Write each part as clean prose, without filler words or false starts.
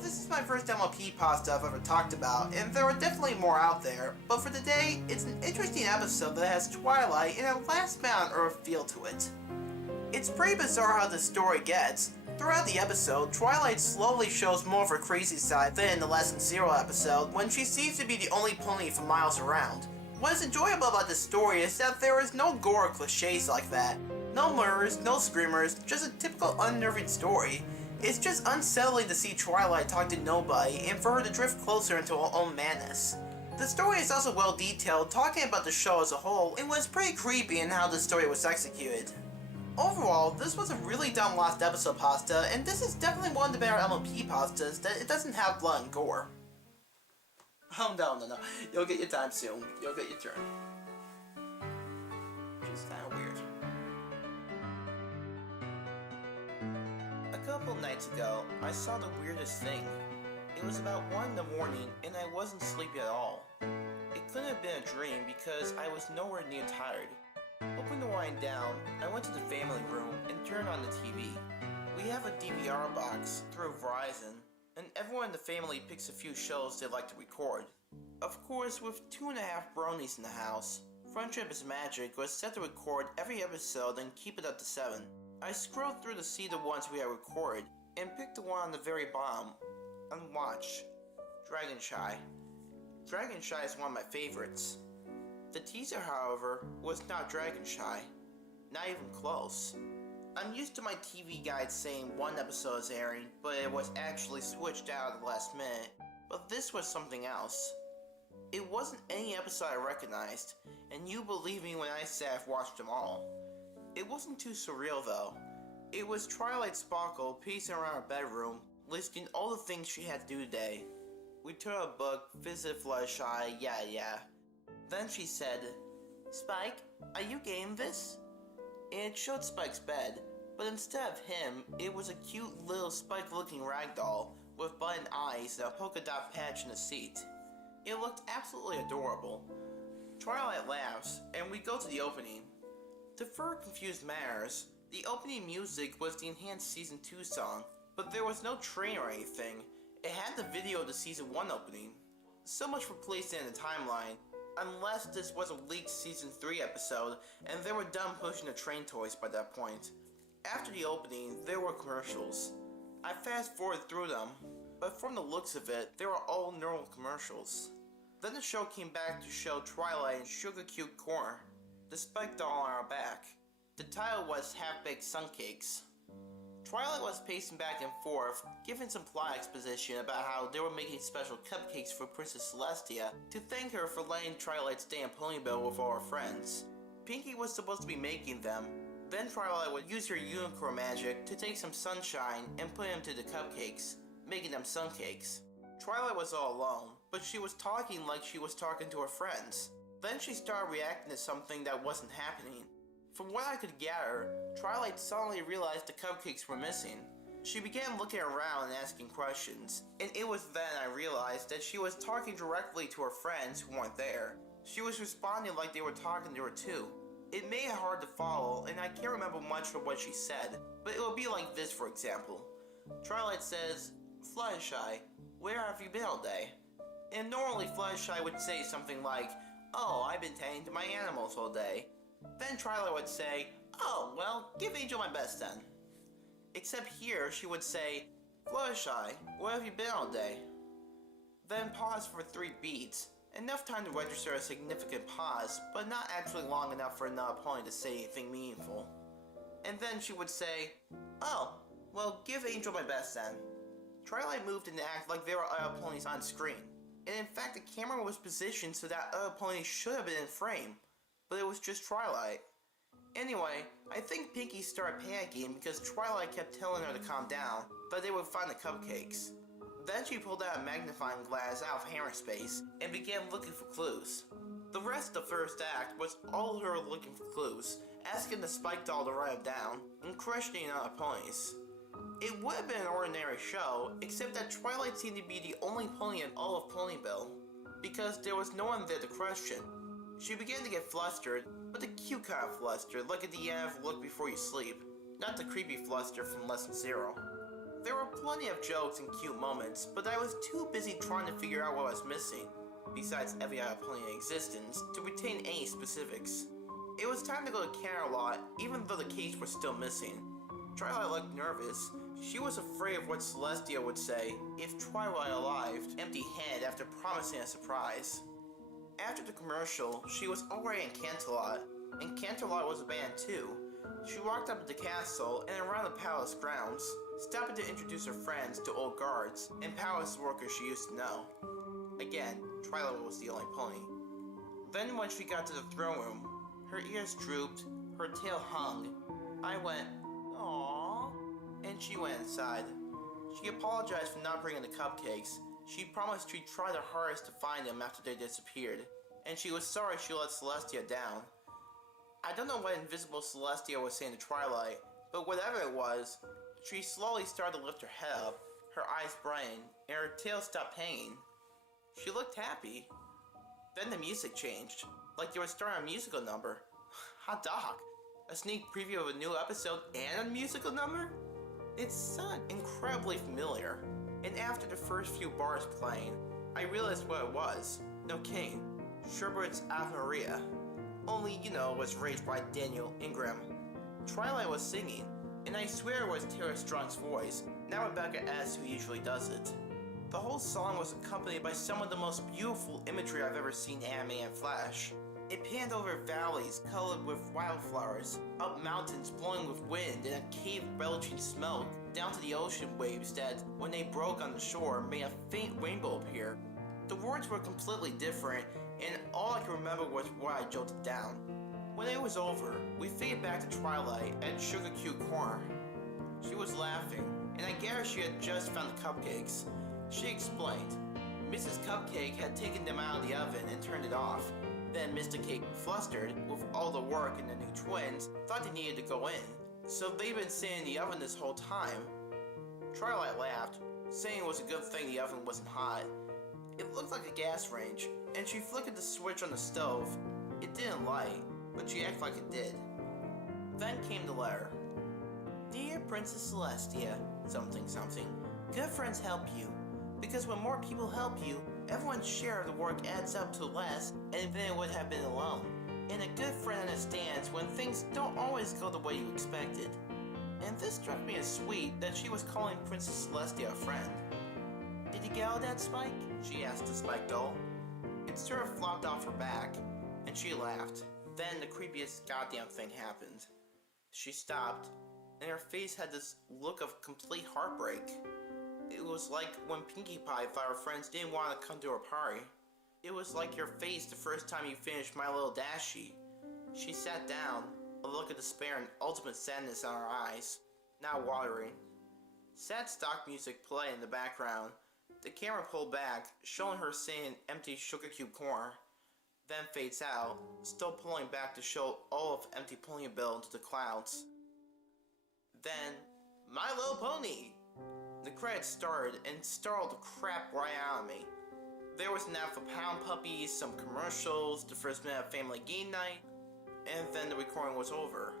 this is my first MLP pasta I've ever talked about, and there are definitely more out there, but for today, it's an interesting episode that has Twilight and a last man on Earth feel to it. It's pretty bizarre how this story gets. Throughout the episode, Twilight slowly shows more of her crazy side than in the Less Than Zero episode, when she seems to be the only pony for miles around. What is enjoyable about this story is that there is no gore or cliches like that. No murders, no screamers, just a typical unnerving story. It's just unsettling to see Twilight talk to nobody and for her to drift closer into her own madness. The story is also well detailed, talking about the show as a whole, and was pretty creepy in how the story was executed. Overall, this was a really dumb last episode pasta, and this is definitely one of the better MLP pastas that it doesn't have blood and gore. Oh no, you'll get your time soon. You'll get your turn. Which is kinda weird. A couple nights ago, I saw the weirdest thing. It was about 1 in the morning and I wasn't sleepy at all. It couldn't have been a dream because I was nowhere near tired. Hoping to wind down, I went to the family room and turned on the TV. We have a DVR box through Verizon, and everyone in the family picks a few shows they'd like to record. Of course, with 2.5 bronies in the house, Friendship is Magic was set to record every episode and keep it up to 7. I scrolled through to see the ones we had recorded, and picked the one on the very bottom, Unwatch, Dragon Shy. Dragon Shy is one of my favorites. The teaser, however, was not Dragon Shy. Not even close. I'm used to my TV guide saying one episode is airing, but it was actually switched out at the last minute. But this was something else. It wasn't any episode I recognized, and you believe me when I say I've watched them all. It wasn't too surreal though. It was Twilight Sparkle pacing around her bedroom, listing all the things she had to do today. Return a book, visit Fluttershy, yeah. Then she said, "Spike, are you game this?" And it showed Spike's bed, but instead of him, it was a cute little Spike-looking ragdoll with button eyes and a polka dot patch in the seat. It looked absolutely adorable. Twilight laughs, and we go to the opening. To further confuse matters, the opening music was the enhanced Season 2 song, but there was no train or anything. It had the video of the Season 1 opening. So much for placing in the timeline. Unless this was a leaked Season 3 episode, and they were done pushing the train toys by that point. After the opening, there were commercials. I fast forwarded through them, but from the looks of it, they were all normal commercials. Then the show came back to show Twilight in Sugar Cute Corner, the Spike doll on our back. The title was Half-Baked Suncakes. Twilight was pacing back and forth, giving some plot exposition about how they were making special cupcakes for Princess Celestia to thank her for letting Twilight stay in Ponyville with all her friends. Pinkie was supposed to be making them. Then Twilight would use her unicorn magic to take some sunshine and put them to the cupcakes, making them Suncakes. Twilight was all alone, but she was talking like she was talking to her friends. Then she started reacting to something that wasn't happening. From what I could gather, Twilight suddenly realized the cupcakes were missing. She began looking around and asking questions, and it was then I realized that she was talking directly to her friends who weren't there. She was responding like they were talking to her too. It made it hard to follow, and I can't remember much of what she said, but it will be like this, for example. Twilight says, "Fluttershy, where have you been all day?" And normally Fluttershy would say something like, "Oh, I've been tending to my animals all day." Then Twilight would say, "Oh, well, give Angel my best then." Except here she would say, "Fluttershy, where have you been all day?" Then pause for 3 beats, enough time to register a significant pause, but not actually long enough for another pony to say anything meaningful. And then she would say, "Oh, well, give Angel my best then." Twilight moved and acted like there were other ponies on screen, and in fact the camera was positioned so that other ponies should have been in frame. But it was just Twilight. Anyway, I think Pinkie started panicking because Twilight kept telling her to calm down, that they would find the cupcakes. Then she pulled out a magnifying glass out of hammer space and began looking for clues. The rest of the first act was all her looking for clues, asking the Spike doll to write them down, and questioning other ponies. It would have been an ordinary show, except that Twilight seemed to be the only pony in all of Ponyville, because there was no one there to question. She began to get flustered, but the cute kind of flustered, like at the end of Look Before You Sleep, not the creepy fluster from Less Than Zero. There were plenty of jokes and cute moments, but I was too busy trying to figure out what was missing, besides every other pony in existence, to retain any specifics. It was time to go to Canterlot, even though the cage was still missing. Twilight looked nervous. She was afraid of what Celestia would say if Twilight arrived empty-handed after promising a surprise. After the commercial, she was already in Canterlot, and Canterlot was abandoned too. She walked up to the castle and around the palace grounds, stopping to introduce her friends to old guards and palace workers she used to know. Again, Twilight was the only pony. Then when she got to the throne room, her ears drooped, her tail hung. I went, "Aww," and she went inside. She apologized for not bringing the cupcakes. She promised she'd try her hardest to find them after they disappeared, and she was sorry she let Celestia down. I don't know what invisible Celestia was saying to Twilight, but whatever it was, she slowly started to lift her head up, her eyes brightened, and her tail stopped hanging. She looked happy. Then the music changed, like they were starting a musical number. Hot dog! A sneak preview of a new episode and a musical number? It sounded incredibly familiar, and after the first few bars playing, I realized what it was. No kidding, Sherbert's Ave Maria. Only, it was arranged by Daniel Ingram. Twilight was singing, and I swear it was Taylor Strong's voice, not Rebecca S. who usually does it. The whole song was accompanied by some of the most beautiful imagery I've ever seen animated in Flash. It panned over valleys colored with wildflowers, up mountains blowing with wind, and a cave belching smoke, down to the ocean waves that, when they broke on the shore, made a faint rainbow appear. The words were completely different, and all I can remember was what I jotted down. When it was over, we faded back to Twilight at Sugar Cube Corner. She was laughing, and I gathered she had just found the cupcakes. She explained. Mrs. Cupcake had taken them out of the oven and turned it off. Then Mr. Cake, flustered with all the work and the new twins, thought they needed to go in, so they'd been sitting in the oven this whole time. Twilight laughed, saying it was a good thing the oven wasn't hot. It looked like a gas range, and she flickered the switch on the stove. It didn't light, but she acted like it did. Then came the letter. Dear Princess Celestia, something something, good friends help you. Because when more people help you, everyone's share of the work adds up to less and then it would have been alone. And a good friend understands when things don't always go the way you expected. And this struck me as sweet that she was calling Princess Celestia a friend. Did you get all that, Spike? She asked the Spike doll. It sort of flopped off her back, and she laughed. Then the creepiest goddamn thing happened. She stopped, and her face had this look of complete heartbreak. It was like when Pinkie Pie thought her friends didn't want to come to her party. It was like your face the first time you finished My Little Dashie. She sat down, a look of despair and ultimate sadness in her eyes, now watering. Sad stock music played in the background. The camera pulled back, showing her sitting in empty Sugar Cube Corner. Then fades out, still pulling back to show all of empty Ponyville into the clouds. Then, My Little Pony! The credits started and startled the crap right out of me. There was an ad for Pound Puppies, some commercials, the first minute of Family Game Night, and then the recording was over.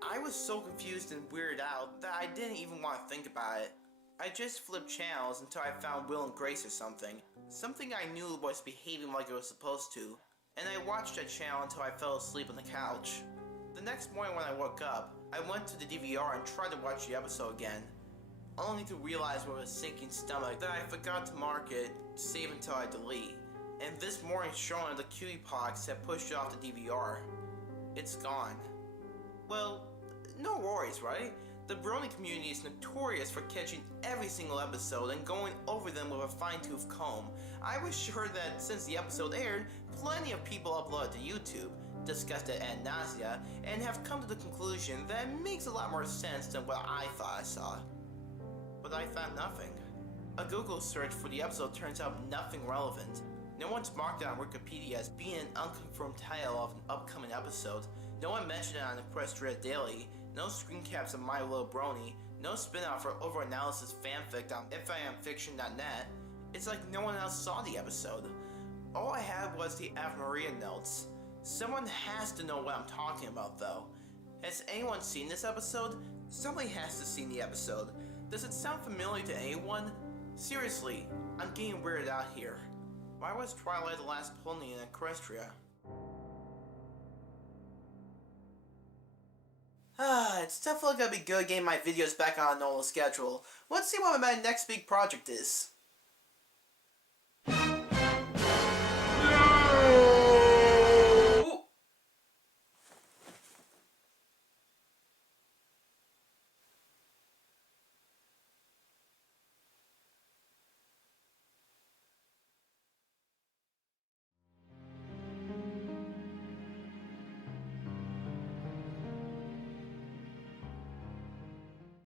I was so confused and weirded out that I didn't even want to think about it. I just flipped channels until I found Will and Grace or something. Something I knew was behaving like it was supposed to. And I watched that channel until I fell asleep on the couch. The next morning when I woke up, I went to the DVR and tried to watch the episode again. Only to realize with a sinking stomach that I forgot to mark it, save until I delete. And this morning's showing of the Cutie-Pox had pushed it off the DVR. It's gone. Well, no worries, right? The Brony community is notorious for catching every single episode and going over them with a fine-tooth comb. I was sure that since the episode aired, plenty of people uploaded to YouTube, discussed it ad nausea, and have come to the conclusion that it makes a lot more sense than what I thought I saw. But I found nothing. A Google search for the episode turns out nothing relevant. No one's marked it on Wikipedia as being an unconfirmed title of an upcoming episode. No one mentioned it on Equestria Daily. No screen caps of My Little Brony. No spin-off or over-analysis fanfic on ifamfiction.net. It's like no one else saw the episode. All I had was the Ave Maria notes. Someone has to know what I'm talking about though. Has anyone seen this episode? Somebody has to see the episode. Does it sound familiar to anyone? Seriously, I'm getting weirded out here. Why was Twilight the last pony in Equestria? It's definitely gonna be good getting my videos back on a normal schedule. Let's see what my next big project is.